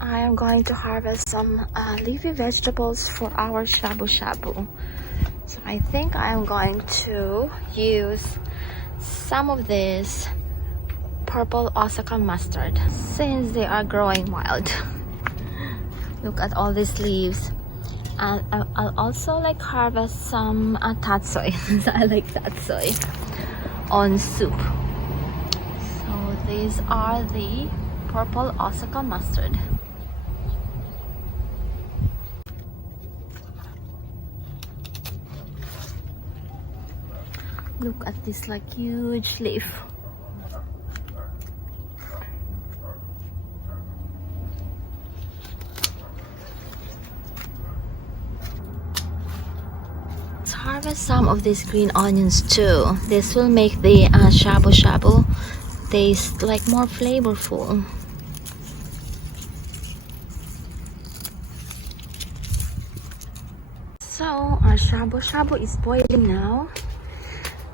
I am going to harvest some leafy vegetables for our shabu shabu. So I think I am going to use some of this purple Osaka mustard since they are growing wild. Look at all these leaves. And I'll also like harvest some tatsoi. I like tatsoi on soup. So these are the purple Osaka mustard. Look at this like huge leaf. Let's harvest some of these green onions too. This will make the shabu shabu taste like more flavorful. So our shabu shabu is boiling now,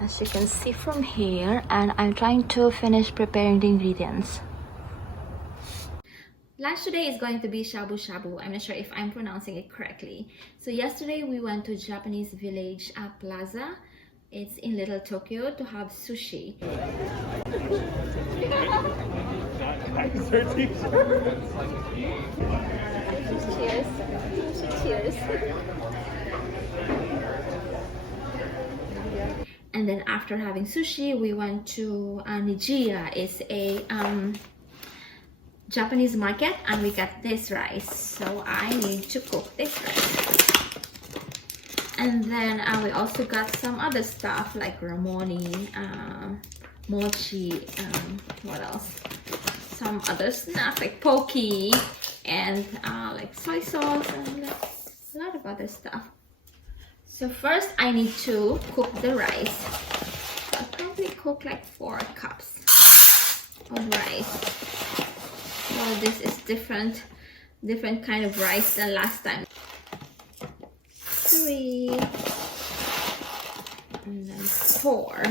as you can see from here, and I'm trying to finish preparing the ingredients. Lunch today is going to be shabu shabu. I'm not sure if I'm pronouncing it correctly. So yesterday we went to Japanese village plaza. It's in Little Tokyo to have sushi. Cheers. Cheers. And then after having sushi, we went to Nijiya. It's a Japanese market, and we got this rice. So I need to cook this rice. And then we also got some other stuff like ramoni, mochi, what else? Some other snacks like poke and like soy sauce and a lot of other stuff. So first I need to cook the rice. I'll probably cook like 4 cups of rice. Well, this is different kind of rice than last time. 3 and then 4.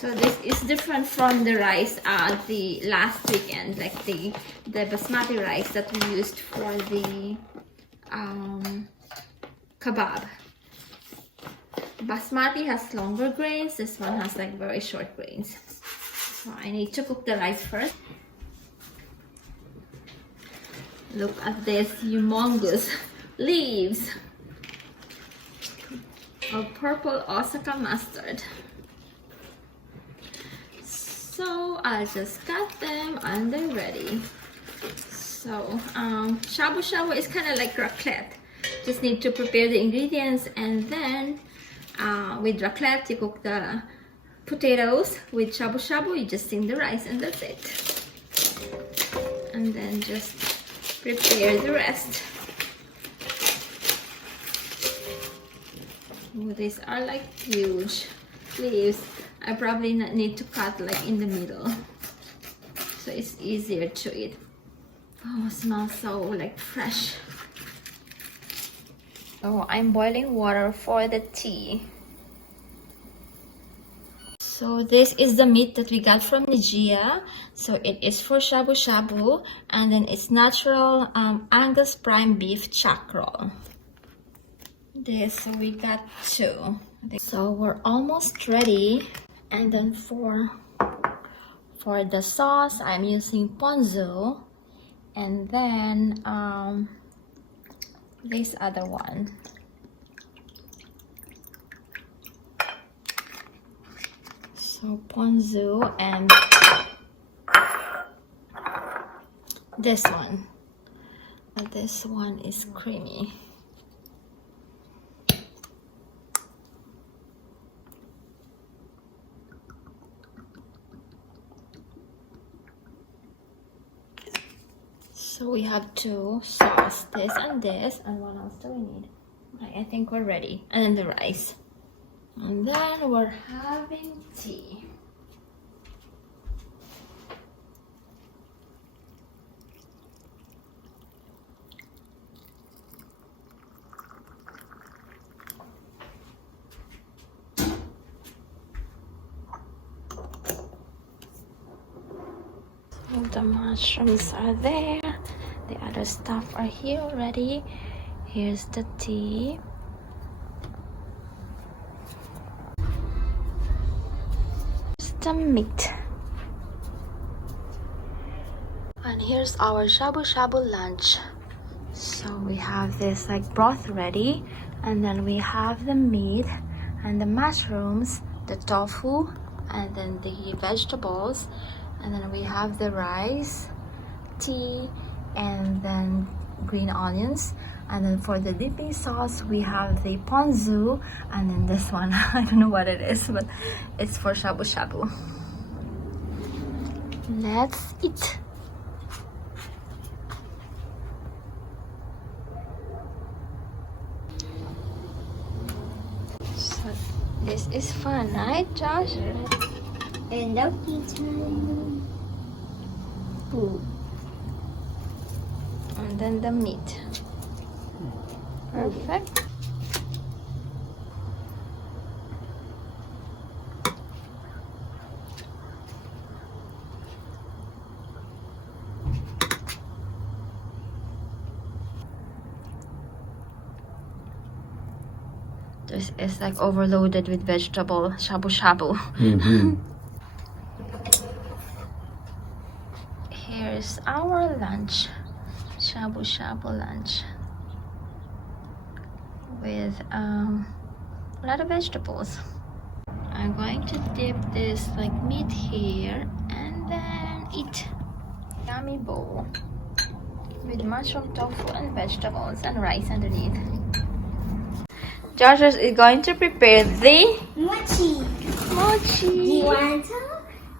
So this is different from the rice the last weekend, like the basmati rice that we used for the kebab. Basmati has longer grains, this one has like very short grains. So I need to cook the rice first. Look at this humongous leaves of purple Osaka mustard. So I'll just cut them and they're ready. So shabu shabu is kind of like raclette. Just need to prepare the ingredients, and then with raclette you cook the potatoes. With shabu shabu you just steam the rice, and that's it. And then just prepare the rest. Oh, these are like huge leaves. I probably need to cut like in the middle so it's easier to eat. Oh, it smells so like fresh. Oh, I'm boiling water for the tea. So this is the meat that we got from Nijiya. So it is for shabu shabu, and then it's natural Angus prime beef chuck roll. This, so we got 2. So we're almost ready. And then for the sauce, I'm using ponzu, and then this other one. So ponzu and this one. This one is creamy. So we have 2 sauce, this, and what else do we need? Okay, I think we're ready. And then the rice. And then we're having tea. The mushrooms are there. The other stuff are here already. Here's the tea. Here's the meat. And here's our shabu shabu lunch. So we have this like broth ready, and then we have the meat and the mushrooms, the tofu, and then the vegetables, and then we have the rice, tea, and then green onions. And then for the dipping sauce we have the ponzu, and then this one I don't know what it is, but it's for shabu shabu. Let's eat. So this is fun, right, Josh? Enoki time. Ooh. And then the meat. Perfect. This is like overloaded with vegetable shabu shabu. Here's our lunch, shabu shabu lunch, with a lot of vegetables. I'm going to dip this like meat here and then eat. Yummy bowl with mushroom, tofu, and vegetables and rice underneath. Joshua is going to prepare the Mochi. mochi. Do you want some?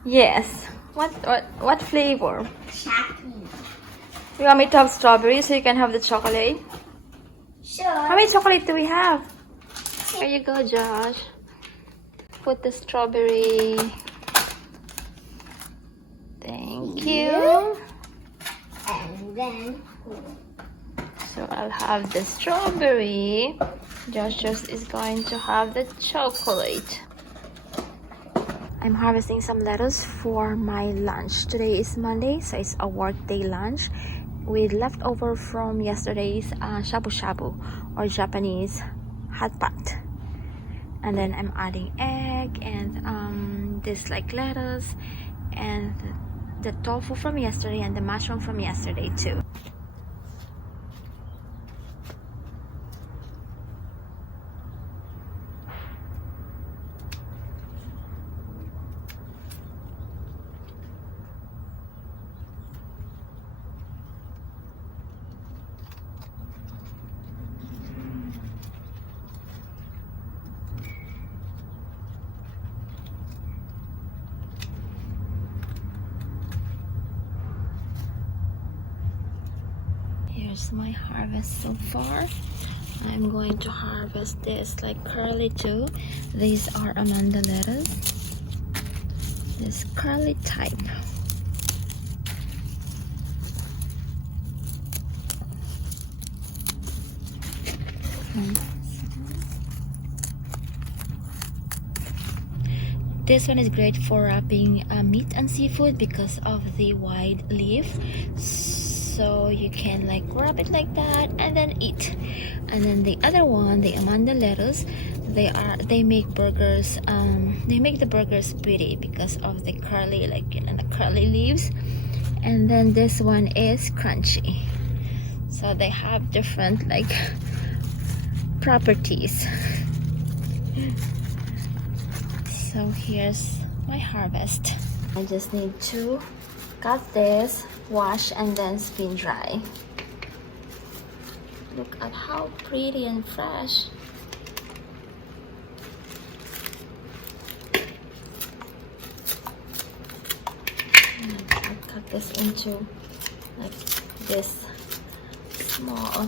Yes. What flavor? Shaki. You want me to have strawberry so you can have the chocolate? Sure. How many chocolate do we have? Here you go, Josh. Put the strawberry. Thank you. And then So I'll have the strawberry. Josh just is going to have the chocolate. I'm harvesting some lettuce for my lunch. Today is Monday, so it's a work day lunch with leftover from yesterday's shabu shabu, or Japanese hot pot. And then I'm adding egg and this like lettuce and the tofu from yesterday and the mushroom from yesterday too. Here's my harvest so far. I'm going to harvest this like curly too. These are Amanda lettuce. This curly type. This one is great for wrapping meat and seafood because of the wide leaf. So you can like wrap it like that and then eat. And then the other one, the Amanda lettuce, they make burgers. They make the burgers pretty because of the curly, like, you know, the curly leaves. And then this one is crunchy. So they have different like properties. So here's my harvest. I just need to cut this, wash, and then spin dry. Look at how pretty and fresh. I'll cut this into like this small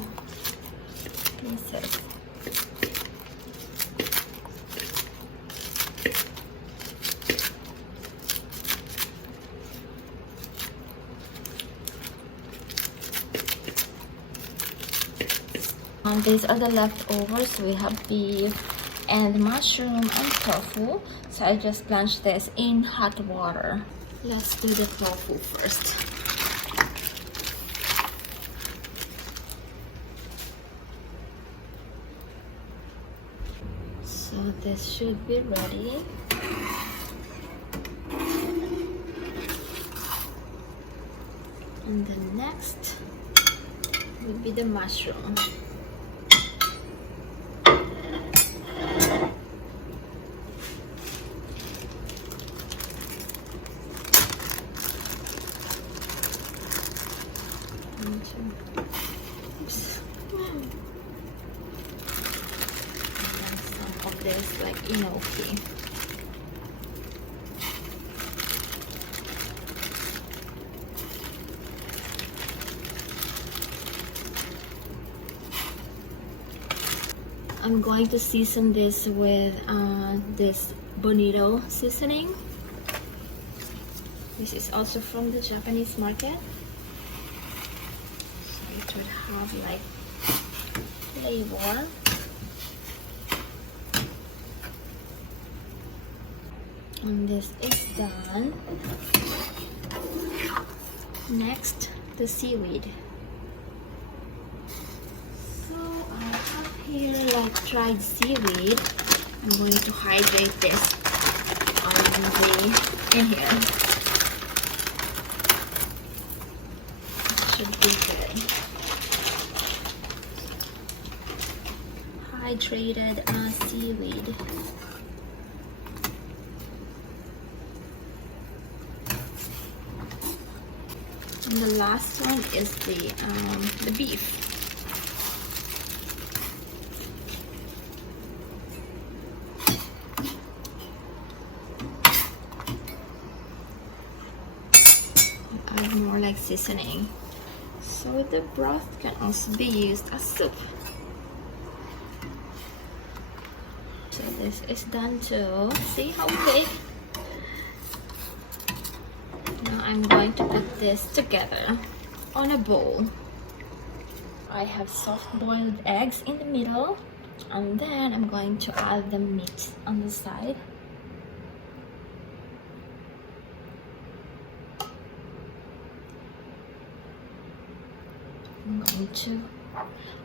pieces. These are the leftovers. We have beef and mushroom and tofu. So I just blanched this in hot water. Let's do the tofu first. this should be ready. And the next will be the mushroom. Oops. And then some of this like enoki. I'm going to season this with this bonito seasoning. This is also from the Japanese market. So it would have like flavor. And this is done. Next, the seaweed. So I have here like dried seaweed. I'm going to hydrate this in here. Should be good. Hydrated seaweed. And the last one is the beef. Add more like seasoning. So the broth can also be used as soup. So this is done too. See how quick? Now I'm going to put this together on a bowl. I have soft-boiled eggs in the middle, and then I'm going to add the meat on the side. I'm going to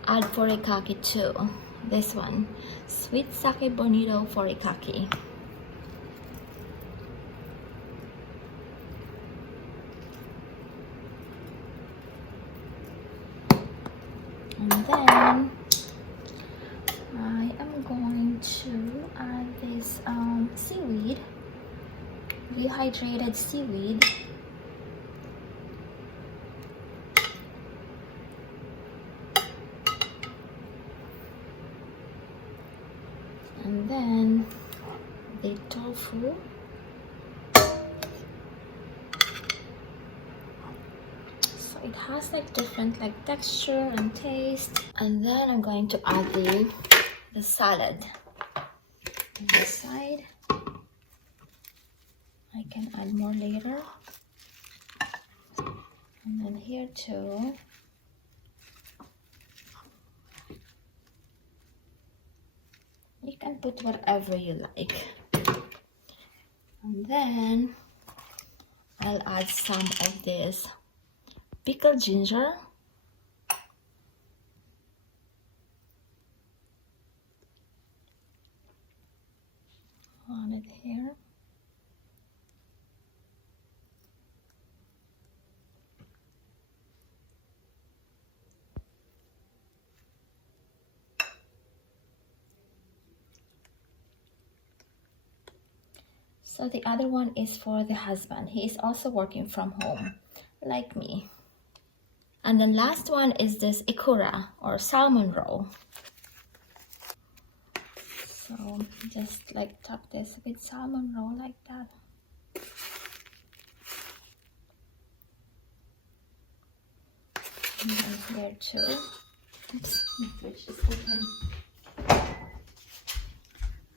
add furikake too. This one, sweet sake bonito furikake. And then I am going to add this seaweed, rehydrated seaweed. And then the tofu. So it has like different like texture and taste. And then I'm going to add the salad on the side. I can add more later. And then here too. You can put whatever you like. And then I'll add some of this pickled ginger. On it here. So the other one is for the husband. He is also working from home, like me. And the last one is this ikura or salmon roll. So just like top this with salmon roll like that. And then here too. Oops, my fridge is open.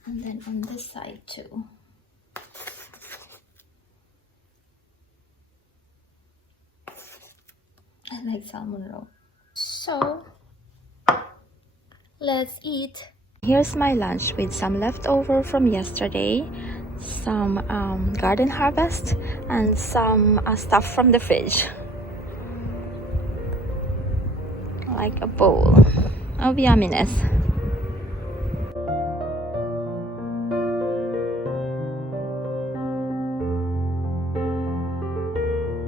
And then on this side too. I like salmon roll. So let's eat. Here's my lunch with some leftover from yesterday, some garden harvest, and some stuff from the fridge. Like a bowl of yumminess.